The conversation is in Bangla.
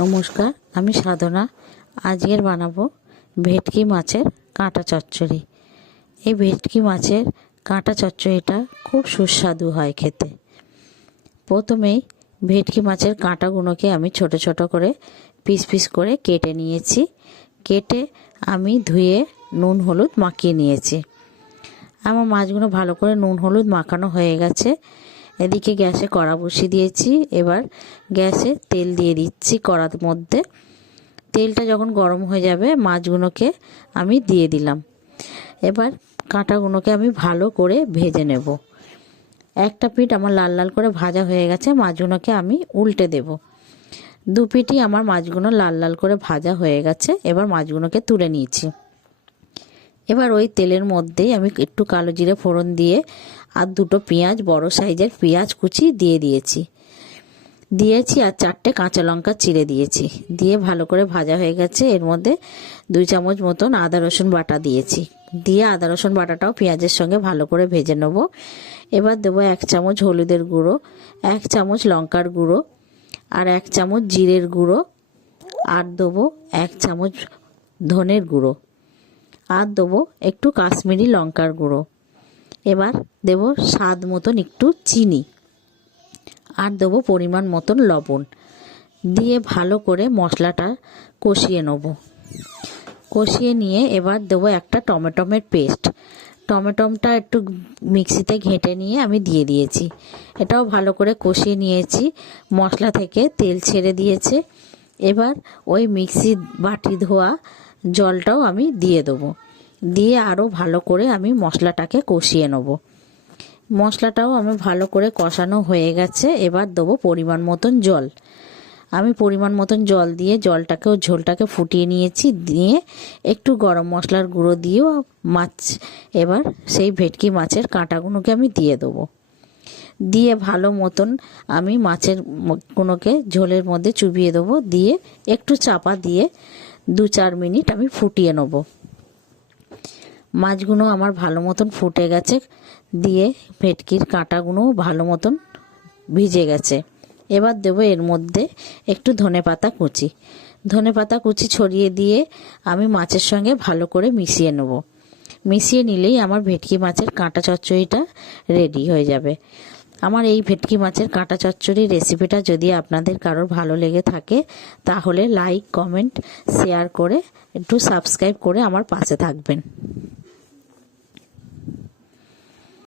নমস্কার, আমি সাধনা। আজকের বানাবো ভেটকি মাছের কাঁটা চচ্চড়ি। এই ভেটকি মাছের কাঁটা চচ্চড়িটা খুব সুস্বাদু হয় খেতে। প্রথমেই ভেটকি মাছের কাঁটাগুলোকে আমি ছোট ছোট করে পিস পিস করে কেটে নিয়েছি। কেটে আমি ধুয়ে নুন হলুদ মাখিয়ে নিয়েছি। আমার মাছগুলো ভালো করে নুন হলুদ মাখানো হয়ে গেছে। এদিকে গ্যাসে কড়া বসিয়ে দিয়েছি। এবার গ্যাসে তেল দিয়ে দিচ্ছি কড়ার মধ্যে। তেলটা যখন গরম হয়ে যাবে মাছগুলোকে আমি দিয়ে দিলাম। এবার কাঁটাগুলোকে আমি ভালো করে ভেজে নেব। একটা পিঠ আমার লাল লাল করে ভাজা হয়ে গেছে, মাছগুলোকে আমি উল্টে দেব। দু পিঠই আমার মাছগুলো লাল লাল করে ভাজা হয়ে গেছে। এবার মাছগুলোকে তুলে নিয়েছি। এবার ওই তেলের মধ্যেই আমি একটু কালো জিরে ফোড়ন দিয়ে আর দুটো পেঁয়াজ, বড় সাইজের পেঁয়াজ কুচি দিয়েছি আর 4টে কাঁচা লঙ্কা চিড়ে দিয়েছি। দিয়ে ভালো করে ভাজা হয়ে গেছে। এর মধ্যে 2 চামচ মতন আদা রসুন বাটা দিয়েছি। দিয়ে আদা রসুন বাটাটাও পেঁয়াজের সঙ্গে ভালো করে ভেজে নেব। এবার দেবো 1 চামচ হলুদের গুঁড়ো, 1 চামচ লঙ্কার গুঁড়ো, আর 1 চামচ জিরের গুঁড়ো, আর দেবো 1 চামচ ধনের গুঁড়ো, আর দেবো একটু কাশ্মীরি লঙ্কার গুঁড়ো। এবার দেবো স্বাদ মতন একটু চিনি, আর দেবো পরিমাণ মতন লবণ। দিয়ে ভালো করে মশলাটা কষিয়ে নেব। কষিয়ে নিয়ে এবার দেবো একটা টমেটোর পেস্ট। টমেটোটা একটু মিক্সিতে ঘেঁটে নিয়ে আমি দিয়ে দিয়েছি। এটাও ভালো করে কষিয়ে নিয়েছি। মশলা থেকে তেল ছেড়ে দিয়েছে। এবার ওই মিক্সি বাটি ধোয়া জলটাও আমি দিয়ে দেবো। দিয়ে আরও ভালো করে আমি মশলাটাকে কষিয়ে নেব। মশলাটাও আমার ভালো করে কষানো হয়ে গেছে। এবার দেবো পরিমাণ মতন জল। আমি পরিমাণ মতন জল দিয়ে ঝোলটাকে ফুটিয়ে নিয়েছি। দিয়ে একটু গরম মশলার গুঁড়ো দিয়েও এবার সেই ভেটকি মাছের কাঁটাগুলোকে আমি দিয়ে দেবো। দিয়ে ভালো মতন আমি মাছের গুলোকে ঝোলের মধ্যে চুবিয়ে দেবো। দিয়ে একটু চাপা দিয়ে 2-4 মিনিট আমি ফুটিয়ে নেব। মাছগুলো আমার ভালো মতন ফুটে গেছে। দিয়ে ভেটকির কাঁটাগুলোও ভালো মতন ভিজে গেছে। এবার দেবো এর মধ্যে একটু ধনেপাতা কুচি ছড়িয়ে দিয়ে আমি মাছের সঙ্গে ভালো করে মিশিয়ে নেব। মিশিয়ে নিলেই আমার ভেটকি মাছের কাঁটা চচ্চড়িটা রেডি হয়ে যাবে। আমার এই ভেটকি মাছের কাঁটা চচ্চড়ির রেসিপিটা যদি আপনাদের কারোর ভালো লেগে থাকে তাহলে লাইক, কমেন্ট, শেয়ার করে একটু সাবস্ক্রাইব করে আমার পাশে থাকবেন।